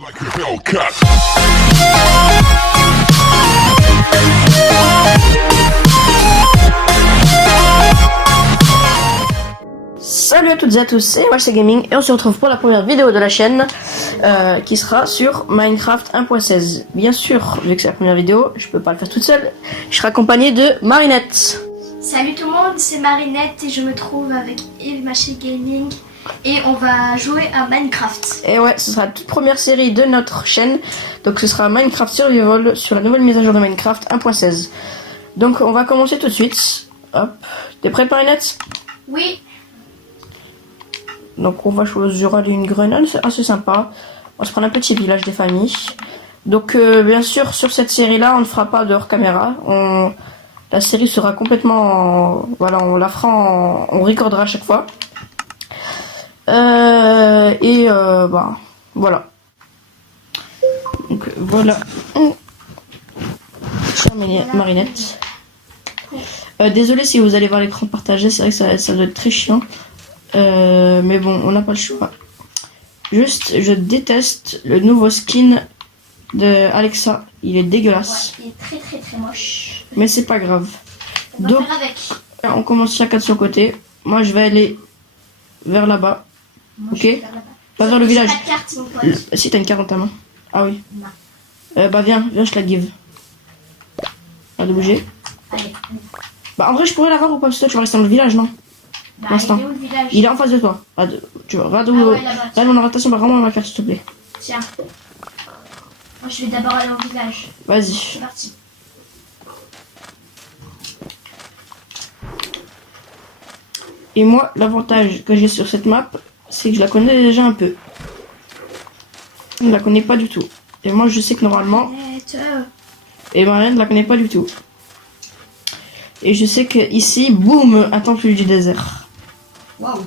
Like a Hellcat. Salut à toutes et à tous, c'est Walsh Gaming et on se retrouve pour la première vidéo de la chaîne qui sera sur Minecraft 1.16. Bien sûr, vu que c'est la première vidéo, je peux pas le faire toute seule, je serai accompagné de Marinette. Salut tout le monde, c'est Marinette et je me trouve avec Yves Maché Gaming et on va jouer à Minecraft. Et ouais, ce sera la toute première série de notre chaîne, donc ce sera Minecraft Survival sur la nouvelle mise à jour de Minecraft 1.16. Donc on va commencer tout de suite. Hop, t'es prête Marinette? Oui. Donc on va choisir une grenade, c'est assez sympa. On va se prendre un petit village des familles. Donc bien sûr sur cette série là on ne fera pas de hors caméra. La série sera complètement voilà, on la fera on recordera à chaque fois. Bah voilà. Donc voilà. Chère Marinette. Désolé si vous allez voir l'écran partagé, c'est vrai que ça doit être très chiant. Mais bon, on n'a pas le choix. Juste, je déteste le nouveau skin de Alexa. Il est dégueulasse. Ouais, il est très très très moche. Mais c'est pas grave. On va Donc, faire avec. on commence chacun de son côté. Moi, je vais aller vers là-bas. Moi, Ok. je vais faire là-bas. Pas vers le village. J'ai pas de carte, mon pote. Si t'as une carte dans ta main. Ah oui. Non. Bah viens, je la give. Pas de bouger. Allez. Bah en vrai, je pourrais l'avoir ou pas, parce que toi, tu vas rester dans le village, non? Bah, L'instant. il est où le village? Il est en face de toi. Tu vois, regarde où. Ah ouais, là-bas. Regarde mon orientation, bah vraiment, on va faire, s'il te plaît. Tiens. Moi, je vais d'abord aller au village. Vas-y. C'est parti. Et moi, l'avantage que j'ai sur cette map, c'est que je la connais déjà un peu. Je la connais pas du tout. Et moi, je sais que normalement, et Marianne ne la connaît pas du tout. Et je sais que ici, boum, un temple du désert. Waouh.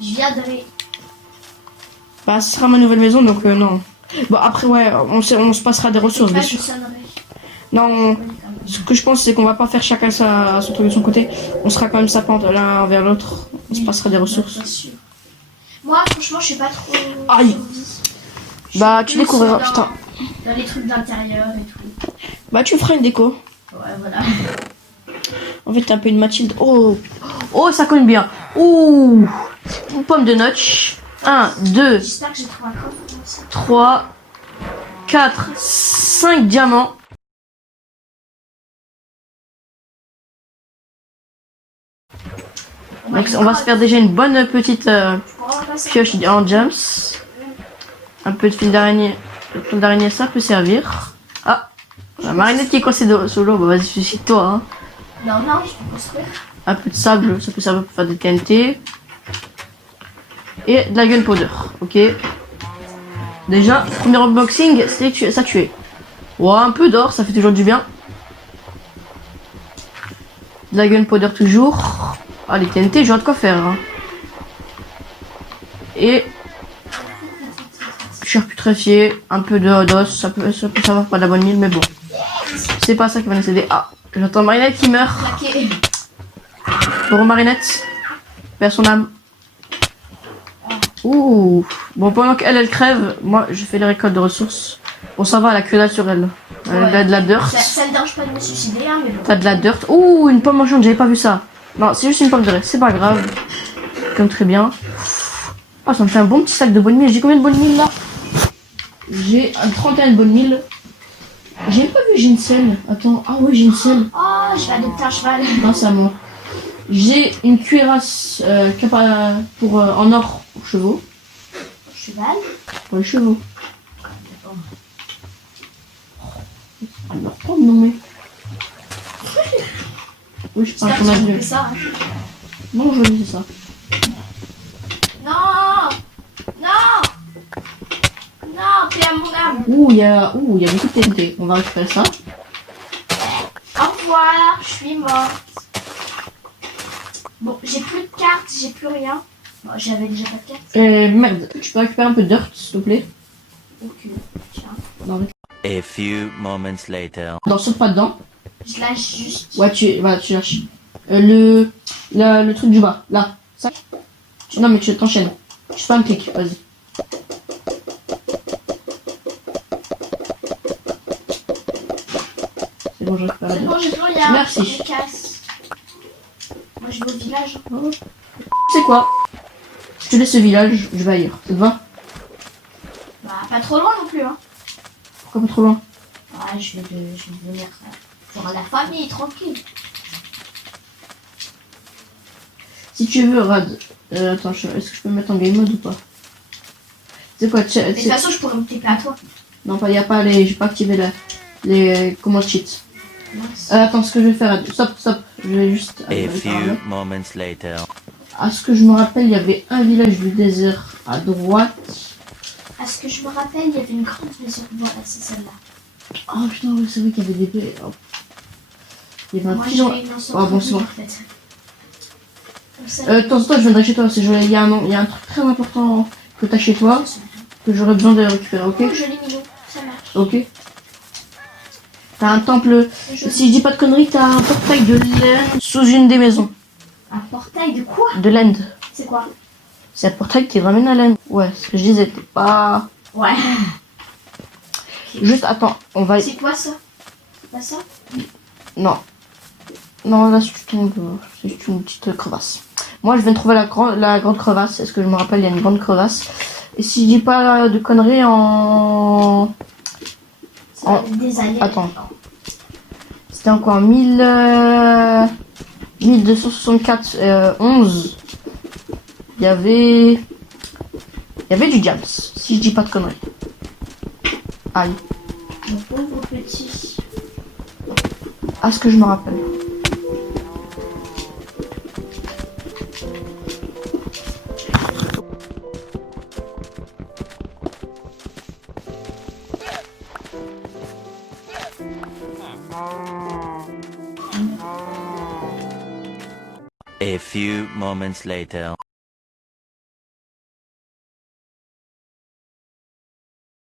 Je viendrai. Bah, ce sera ma nouvelle maison, donc non. Bon, après, ouais, on se passera des ressources, bien sûr. Non, ce que je pense, c'est qu'on va pas faire chacun son truc de son côté. On sera quand même sapant l'un vers l'autre. On se passera des ressources. Bien sûr. Moi, franchement, je suis pas trop. Aïe. Je Bah, suis tu plus découvriras, dans- putain. Dans les trucs d'intérieur et tout. Bah, tu me feras une déco. Ouais, voilà. En fait, t'es un peu une Mathilde. Oh, oh, ça cogne bien. Ouh, une pomme de notch. 1, 2, J'espère que j'ai trouvé un coffre comme ça. 3, 4, 5 diamants. Donc, on va se faire déjà une bonne petite pioche en jumps. Un peu de fil d'araignée. Le fil d'araignée, ça peut servir. Ah, la Marinette qui est coincée sous l'eau. Bah, vas-y, suicide-toi. Hein. Non, non, je peux construire. Un peu de sable, ça peut servir pour faire des TNT. Et de la gunpowder, ok. Déjà, premier unboxing, ça tué. Ouais, un peu d'or, ça fait toujours du bien. De la gunpowder toujours. Ah, les TNT, j'ai de quoi faire. Hein. Et chair putréfiée, un peu d'os, ça peut savoir pas de la bonne mine, mais bon. C'est pas ça qui va nous aider. Ah, j'entends Marinette qui meurt. Plaqué. Bon, Marinette, perd son âme. Ouh. Bon, pendant qu'elle crève, moi je fais les récoltes de ressources. Bon, ça va, elle a que dalle sur elle. Elle a de la dirt. Ça ne dérange pas de me suicider, hein, mais bon. T'as de la dirt. Ouh, une pomme enchantée, j'avais pas vu ça. Non, c'est juste une pomme de reste, c'est pas grave. Comme très bien. Ah, ça me fait un bon petit sac de bonnes mille. J'ai combien de bonnes mille là? J'ai un 31 de bonnes mille. J'ai pas vu Ginsel. Attends, ah oui, Ginsel. Oh, je vais adopter un cheval. Non, c'est à moi. J'ai une cuirasse pour en or pour chevaux. Cheval. Pour les chevaux. Alors, pas non mais. Oui, je parle J'espère ton que tu as avis. coupé ça. Hein. Non, je dis ça. Non. Non. Non, paix à mon âme. Ouh, il y a beaucoup de TNT. On va récupérer ça. Au revoir, je suis morte. Bon, j'ai plus de cartes, j'ai plus rien. Bon, j'avais déjà pas de cartes. Merde, tu peux récupérer un peu de dirt, s'il te plaît. Ok, tiens. A few moments later. Non, saute pas dedans. Je lâche juste. Ouais, tu lâches. Le truc du bas, là. Ça. Non, mais tu t'enchaînes. Je fais un clic, vas-y. bon, je récupère la C'est deux. bon, j'ai plus rien. Merci. Je casse. Moi, je vais au village. C'est quoi? Je te laisse ce village, je vais ailleurs. Ça te va? Bah, pas trop loin non plus, hein. Pourquoi pas trop loin? Ouais, je vais venir pour la famille, tranquille. Si tu veux, Rad. Attends, est-ce que je peux me mettre en game mode ou pas? C'est quoi? De toute façon, je pourrais me taper à toi. Non, il n'y a pas les. J'ai pas activé les commandes cheat. Attends, ce que je vais faire. Stop. Je vais juste. A few moments later. À ce que je me rappelle, il y avait un village du désert à droite. À ce que je me rappelle, il y avait une grande maison. Voilà, c'est celle-là. Oh putain, oui, c'est vrai qu'il y avait des baies. Oh. Il y avait un Moi, pigeon. j'ai une enceinte Oh, bon, c'est bon. en fait. De temps en temps, je viendrai chez toi. Il y a un truc très important que tu as chez toi que j'aurais besoin de récupérer, ok? Oh, joli mignon, ça marche. Ok. T'as un temple. Si je dis pas de conneries, t'as un portail de laine sous une des maisons. Un portail de quoi? De l'End. C'est quoi? C'est un portail qui ramène à l'End. Ouais, ce que je disais, t'es pas. Ouais. Juste attends, on va. C'est quoi ça? C'est pas ça? Non. Non, là, c'est une petite crevasse. Moi, je viens de trouver la grande crevasse. Est-ce que je me rappelle, il y a une grande crevasse. Et si je dis pas de conneries Ça va être des années. Attends. C'était encore 1264 11. Il y avait du diams, si je dis pas de conneries. Aïe. Mon pauvre petit. À ce que je me rappelle. A few moments later.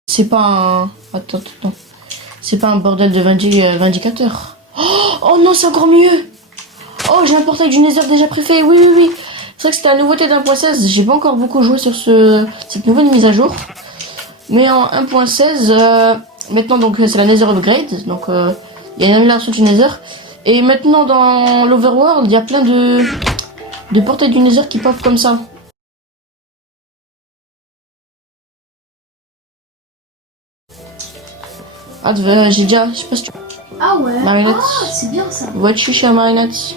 C'est pas un. Attends. C'est pas un bordel de vindicateur. Oh non, c'est encore mieux. Oh, j'ai un portail du Nether déjà préfet. Oui. C'est vrai que c'était la nouveauté d'1.16. J'ai pas encore beaucoup joué sur cette nouvelle mise à jour. Mais en 1.16, maintenant donc c'est la Nether Upgrade. Donc il y a une amélioration du Nether. Et maintenant dans l'Overworld, il y a plein de portails du Nether qui pop comme ça. Ah, j'ai déjà, je sais pas si tu... Ah ouais. Marinette. Ah, c'est bien ça. Vois-tu chez Marinette?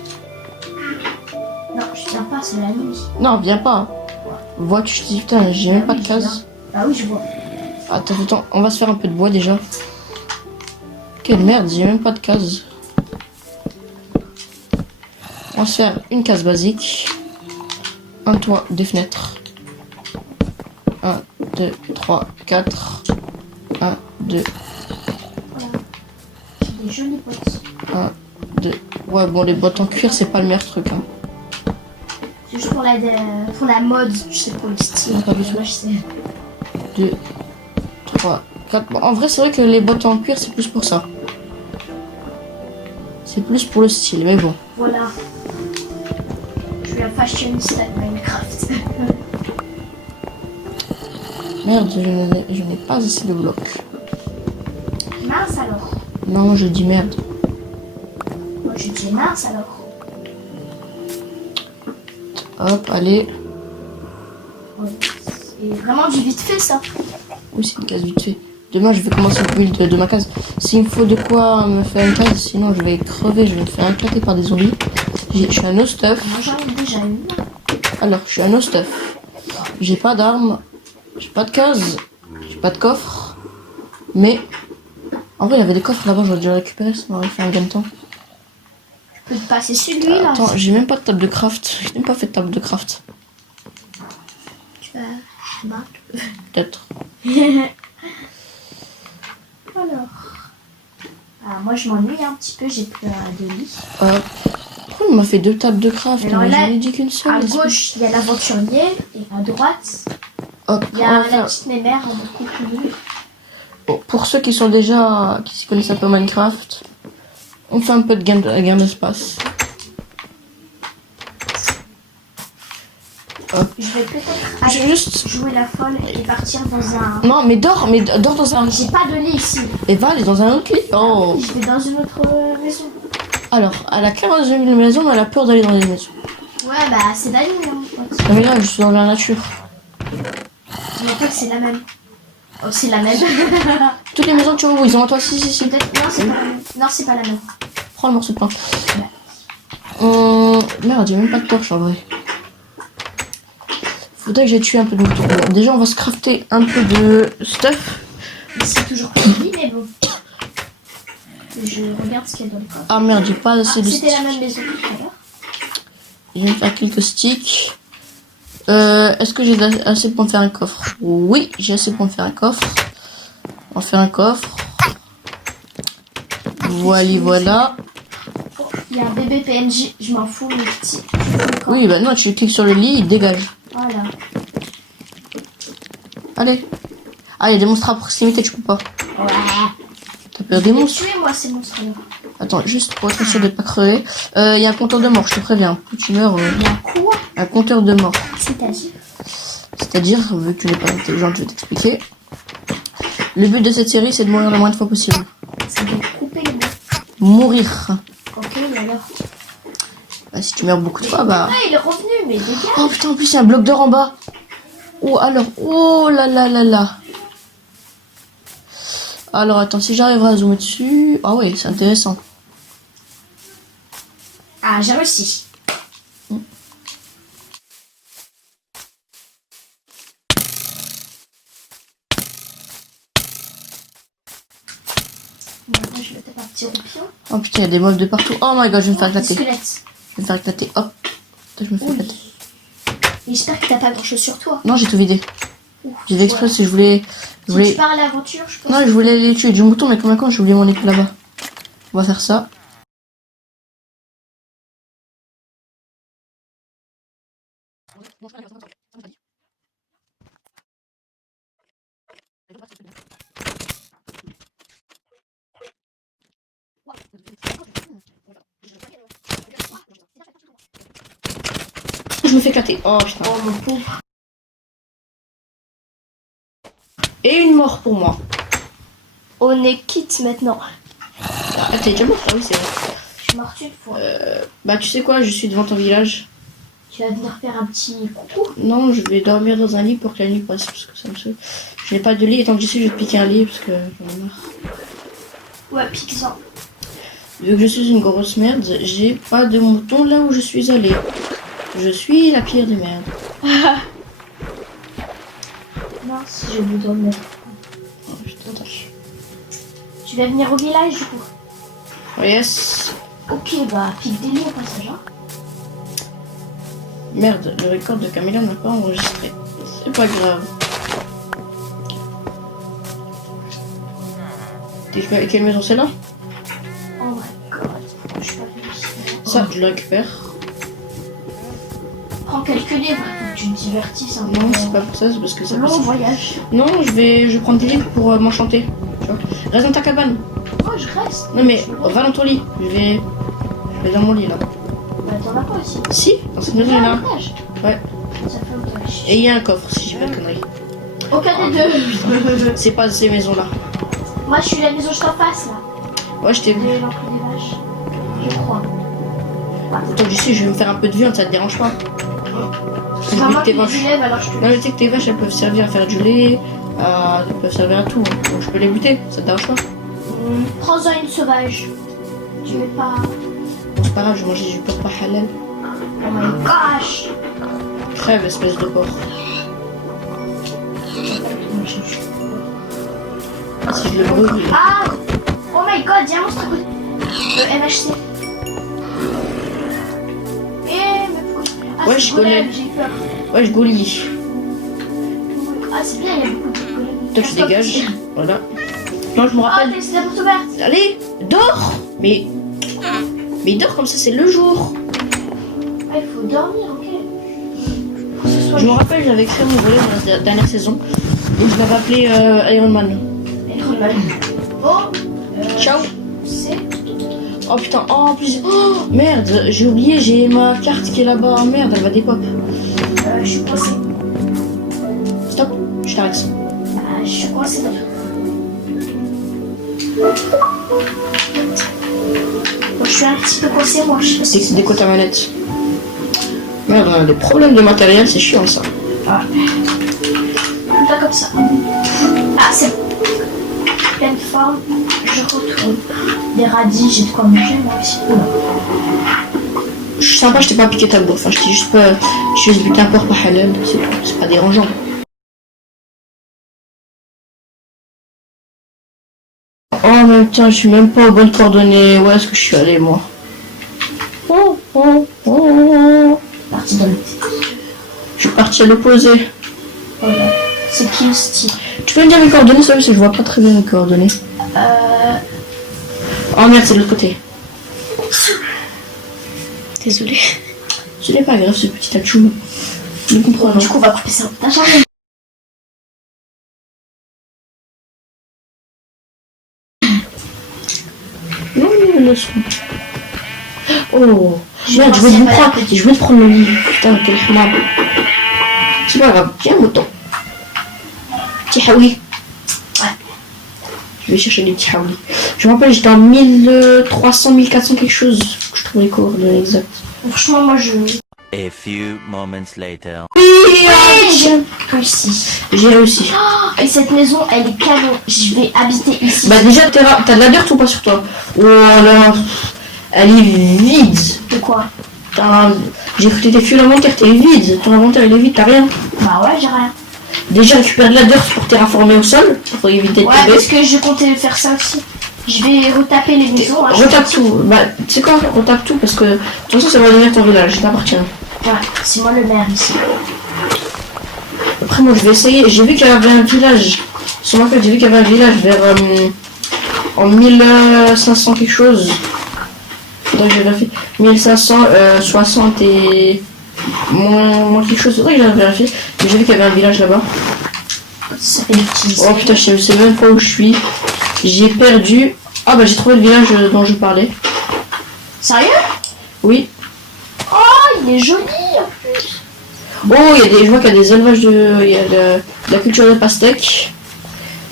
Non, je viens pas, c'est la nuit. Non, viens pas. Vois-tu, je dis putain, j'ai même pas de case. Ah oui, je vois. Attends, on va se faire un peu de bois déjà. Quelle merde, j'ai même pas de case. On va se faire une case basique. Un toit, des fenêtres. 1, 2, 3, 4. 1, 2, Voilà. J'ai des jolies bottes. 1, 2. Ouais, bon, les bottes en cuir, c'est pas le meilleur truc. Hein. C'est juste pour la mode, je sais, pour le style. Pas du tout. Moi, je sais. 2, 3, 4. Bon, en vrai, c'est vrai que les bottes en cuir, c'est plus pour ça. C'est plus pour le style, mais bon. Voilà. Je suis la fashionista de Minecraft. Merde, je n'ai pas assez de blocs. Mince alors. Non, je dis merde. Moi, je dis mince alors. Hop, allez. Ouais. C'est vraiment du vite fait ça. Oui, c'est une case vite fait. Demain, je vais commencer le build de ma case. S'il me faut de quoi me faire une case, sinon je vais crever, je vais me faire éclater par des zombies. Je suis un no stuff. Moi, j'en ai déjà une. Alors, je suis un no stuff. J'ai pas d'armes, j'ai pas de case, j'ai pas de coffre. Mais, en vrai, il y avait des coffres là-bas, j'aurais dû les récupérer, ça m'aurait fait un gain de temps. Je peux te passer celui là. Attends, j'ai même pas de table de craft. J'ai même pas fait de table de craft. Tu vas. Peut-être. Alors. Ah, moi, je m'ennuie un petit peu, j'ai plus de lit. Pourquoi il m'a fait 2 tables de craft? Alors Mais là, j'en ai dit qu'une seule. À laisse-moi. gauche, il y a l'aventurier et à droite, Hop, il y on a va la faire- petite mémère beaucoup connue. Bon, pour ceux qui sont déjà, qui s'y connaissent un peu Minecraft, on fait un peu de gain d'espace. Je vais peut-être Je vais juste... jouer la folle et partir dans un... Non, mais dors dans un... J'ai pas de lit ici. Et va aller dans un autre lit. Oh. Je vais dans une autre maison. Alors, elle a clairement dans une maison, mais elle a peur d'aller dans les maisons. Ouais, bah c'est Dani, hein, mon pote. Non, mais là, je suis dans la nature. Mon pote, c'est la même. Oh, c'est la même. Toutes les maisons que tu vois, ils ont un toit. Si. Peut-être. Non, c'est pas la même. Non, c'est pas la même. Prends le morceau de pain. Merde, j'ai même pas de torche en vrai. Faudrait que j'ai tué un peu de moutons. Bon, déjà, on va se crafter un peu de stuff. C'est toujours pas joli, mais bon. Je regarde ce qu'il y a dans le coffre. Ah merde, j'ai pas assez de C'était sticks. la même maison tout à l'heure. Je vais me faire quelques sticks. Est-ce que j'ai assez pour me faire un coffre? Oui, j'ai assez pour me faire un coffre. On va faire un coffre. Voilà. Il y a un bébé PNJ, je m'en fous, le petit. Oui, bah non, tu cliques sur le lit, il dégage. Voilà. Allez. Ah, il y a des monstres à proximité, tu peux pas. Ouais. T'as peur des Je vais monstres? tuer, moi, ces monstres-là. Attends, juste pour être sûr de pas crever. Il y a un compteur de mort, je te préviens. Plus tu meurs, Il y a quoi? un compteur de mort. C'est-à-dire? C'est-à-dire, vu que tu n'es pas intelligent, je vais t'expliquer. Le but de cette série, c'est de mourir le moins de fois possible. C'est de couper les mots. Mourir. Ok, mais alors? Bah, si tu meurs beaucoup de fois, bah... Ah, il est revenu, mais dégage. Oh putain, en plus, il y a un bloc d'or en bas. Oh, alors, oh là là là là. Alors, attends, si j'arriverai à zoomer dessus... Ah ouais, c'est intéressant. Ah, j'ai réussi. Maintenant, je vais taper un petit roupion. Oh putain, il y a des mobs de partout. Oh my god, je vais me faire éclater. Squelette. Je vais me faire éclater. Hop. Putain, je me fais Oui. éclater. Et j'espère que t'as pas grand-chose sur toi. Non, j'ai tout vidé. Ouf, J'ai fait exprès ouais. parce que je voulais... Si tu pars à l'aventure, je pense. Non, je voulais les tuer du mouton, mais comme un con, j'ai oublié mon épée là-bas. On va faire ça. Je me fais éclater. Oh putain. Oh, mon pauvre. Et une mort pour moi. On est quitte maintenant. Ah, t'es déjà mort? Ah oui, c'est vrai. Je suis morte une fois. Bah, tu sais quoi, je suis devant ton village. Tu vas venir faire un petit coucou. Non, je vais dormir dans un lit pour que la nuit passe, parce que ça me saoule. Je n'ai pas de lit, et tant que j'y suis, je vais te piquer un lit, parce que j'en ai marre. Ouais, pique-en. Vu que je suis une grosse merde, j'ai pas de mouton là où je suis allée. Je suis la pire des merdes. Mince, j'ai oublié de remettre. Oh, putain. Tu vas venir au village du coup. Oh, yes. Ok, bah pique des lits au passage. Hein. Merde, le record de Camélia n'a pas enregistré. C'est pas grave. Quelle maison c'est là? Oh my god, pourquoi je suis pas venue ici? Ça, je le récupère. Prends quelques livres, faut que tu me divertisses un peu. Non, c'est pas pour ça, c'est parce que ça Long voyage. Non, je vais prendre des livres pour m'enchanter. Tu vois. Reste dans ta cabane. Oh, je reste. Non mais va dans ton lit. Je vais dans mon lit là. Bah t'en as pas aussi. Si, dans cette maison là. Ouais. Ça fait longtemps. Et il y a un coffre si j'ai pas de conneries. Aucun des deux. C'est pas ces maisons là. Moi je suis la maison juste en face là. Ouais, je t'ai vu. De l'encre des vaches. Je crois. Tant que j'y suis, je vais me faire un peu de viande, ça te dérange pas? C'est vraiment que tu lèves alors je te Non mais tu sais que tes vaches elles peuvent servir à faire du lait, elles peuvent servir à tout. Hein. Donc je peux les buter, ça te dérange pas? Prends-en une sauvage. Tu mets pas. C'est pas grave, je vais manger du porc pas halal. Oh my gosh. Crève, espèce de porc. Si je le brûle. Ah. Oh my god, il y a un monstre à côté. MHC. Mais pourquoi? Ah, Ouais, c'est je golem, connais. j'ai peur. Ouais, je goulis. Ah, c'est bien, il y a beaucoup de golems. Toi tu dégages. Voilà. Non, je me Oh, rappelle. t'as laissé la porte ouverte. Allez, dors. Mais dors comme ça, c'est le jour. Ah, il faut dormir, ok. Faut que ce soit Je me rappelle, j'avais créé mon volet dans la dernière saison. Et je l'avais appelé Iron Man. Iron Man. Bon. Ciao. C'est. Oh putain, oh en plus. Oh merde, j'ai oublié, j'ai ma carte qui est là-bas. Oh, merde, elle va dépop. Je suis coincée. Stop, je t'arrête. Je suis coincée. Bon, je suis un petit peu coincée, moi. Je sais pas C'est si des quoi ta manette? Merde, on a des problèmes de matériel, c'est chiant ça. Ah. Pas comme ça. Ah, c'est bon. Pleine forme, je retourne. Des radis, j'ai de quoi manger, moi aussi. Je suis sympa, je t'ai pas piqué ta bouffe. Enfin, je t'ai juste pas. J'ai juste buté un porc pas halal, c'est tout. C'est pas dérangeant. Oh, mais tiens, je suis même pas aux bonnes coordonnées. Où est-ce que je suis allé, moi? Oh, oh, oh. Parti dans le. Je suis parti à l'opposé. Voilà. C'est qui le style? Tu peux me dire mes coordonnées, ça, parce que je vois pas très bien mes coordonnées. Oh merde, c'est de l'autre côté. Désolée. Ce n'est pas grave, ce petit achou. Nous comprenons. Du coup, on va couper ça au montage. Non, non, oh, merde, je vais te prendre le lit. Putain, quel mal. C'est pas grave, tiens, mouton. Petit haouli. Ouais. Je vais chercher des petits haoulis. Je me rappelle, j'étais en 1300, 1400 quelque chose. Faut que je trouve les coordonnées exactes. Franchement, moi je. A few moments later. Oui, J'ai réussi. j'ai réussi. Oh, et cette maison, elle est canon. Je vais habiter ici. Bah déjà, t'as de la dirt ou pas sur toi? Voilà. Elle est vide. De quoi? J'ai écouté tes fioles inventaire, t'es vide. Ton inventaire il est vide, t'as rien. Bah ouais, j'ai rien. Déjà récupère de la dirt pour terraformer au sol, pour éviter de Ouais, tomber. parce que je comptais faire ça aussi. Je vais retaper les maisons. Hein, Retape tout. Bah, tu sais quoi, retape tout parce que de toute façon ça va devenir ton village, ça t'appartient. Ouais, c'est moi le maire ici. Après moi je vais essayer, j'ai vu qu'il y avait un village. Sur ma carte, j'ai vu qu'il y avait un village vers en 1500 quelque chose. Donc j'ai vérifié 1560 et moins quelque chose. C'est vrai que j'avais vérifié, mais j'ai vu qu'il y avait un village là-bas. Ça fait des petits. Oh putain, je sais même pas où je suis. J'ai perdu. Ah bah j'ai trouvé le village dont je parlais. Sérieux? Oui. Oh, il est joli en plus. Oh, je vois qu'il y a des élevages il y a de la culture de pastèques.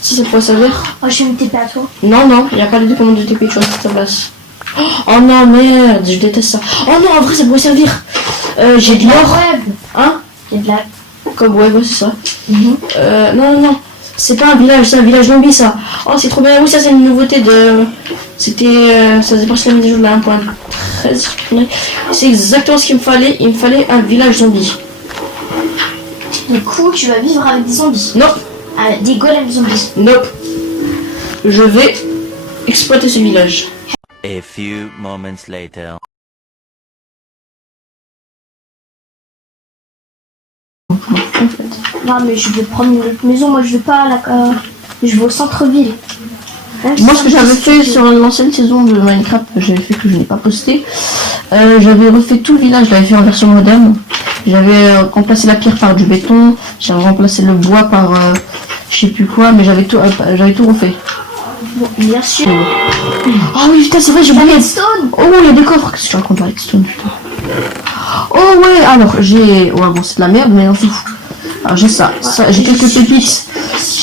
Si ça pourrait servir. Oh, je vais me TP à toi. Non, non, il n'y a pas de commande de TP, tu restes à ta place. Oh non, merde, je déteste ça. Oh non, en vrai, ça pourrait servir. J'ai de l'or. web. Hein? Il y a de la. Comme ouais, c'est ça. Mhm. Non, non, non. C'est pas un village, c'est un village zombie, ça. Oh, c'est trop bien. Oui, ça, c'est une nouveauté de. C'était. Ça faisait partie de la mise à jour de la 1.13. C'est exactement ce qu'il me fallait. Il me fallait un village zombie. Du coup, tu vas vivre avec des zombies. Non, Des golems zombies. nope. Je vais exploiter ce village. A few moments later. Non, mais je vais prendre une autre maison. Moi, je vais pas à la. Je vais au centre-ville. Moi, ce que j'avais fait sur l'ancienne saison de Minecraft, j'avais fait que je n'ai pas posté. J'avais refait tout le village, je l'avais fait en version moderne. J'avais remplacé la pierre par du béton, j'avais remplacé le bois par je sais plus quoi, mais j'avais tout refait. Bon, bien sûr. Ah oui, putain, c'est vrai, j'ai oublié. Redstone. Oh, il y a des coffres. Qu'est-ce que je raconte Redstone, putain. Oh ouais, alors j'ai. Ouais, bon, c'est de la merde, mais on s'en fout. Alors j'ai ça, j'ai quelques pépites.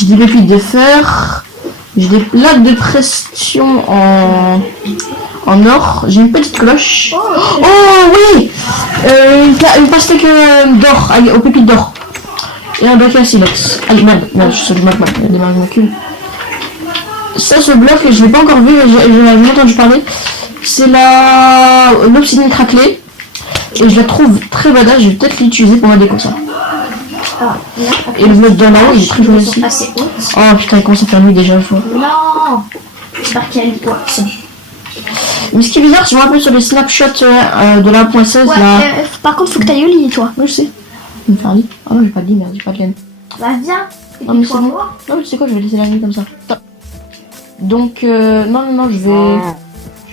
J'ai des pépites de fer. J'ai des plaques de pression en or. J'ai une petite cloche. Oh oui, une pastèque d'or, aux pépites d'or. Et un bloc à silex. Allez, merde, je suis sur du magma. Il y a des magmacules. Ça, ce bloc, je l'ai pas encore vu, j'ai entendu parler. C'est l'obsidienne craquelée. Et je la trouve très badass, je vais peut-être l'utiliser pour ma déco ça. Ah, là, Et le bloc d'en haut, il est très joli aussi. assez hautes. Oh putain, il commence à faire nuit déjà, je vois. Non. J'espère qu'il y a une. Ouais, c'est bon. Mais ce qui est bizarre, je me rappelle sur les snapshots de la 1.16 Ouais, là. par contre, faut que t'ailles au lit, toi. Oui, je sais. Je vais me faire un lit. Ah non, j'ai pas de lit, merde, j'ai pas de laine. Bah, viens. Non, mais c'est bon. Non, mais tu sais quoi, je vais laisser la nuit comme ça. Top. Donc, non, je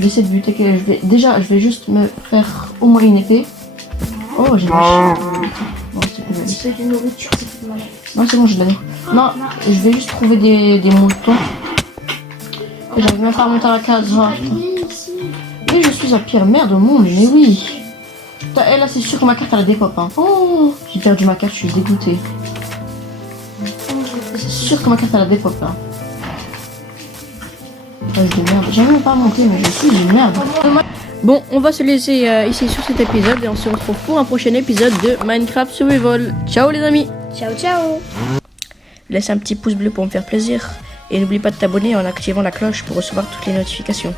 vais essayer de buter. Je vais juste me faire au moins une épée. Oh, j'ai vache. Bon, c'est cool. Un peu de nourriture, ça fait mal. Non, c'est bon, j'ai de la nuit. Non, je vais juste trouver des moutons. Et j'arrive même pas à monter à la case. Oh, putain. Oui, ici. Et je suis à pire merde au monde, mais oui. Eh, là, c'est sûr que ma carte, elle a des pop. Hein. Oh, j'ai perdu ma carte, je suis dégoûtée. C'est sûr que ma carte, elle a des pop. Là. Oh, je merde. J'avais même pas monté, mais je suis une merde. Bon, on va se laisser ici sur cet épisode et on se retrouve pour un prochain épisode de Minecraft Survival. Ciao les amis. Ciao, ciao. Laisse un petit pouce bleu pour me faire plaisir. Et n'oublie pas de t'abonner en activant la cloche pour recevoir toutes les notifications.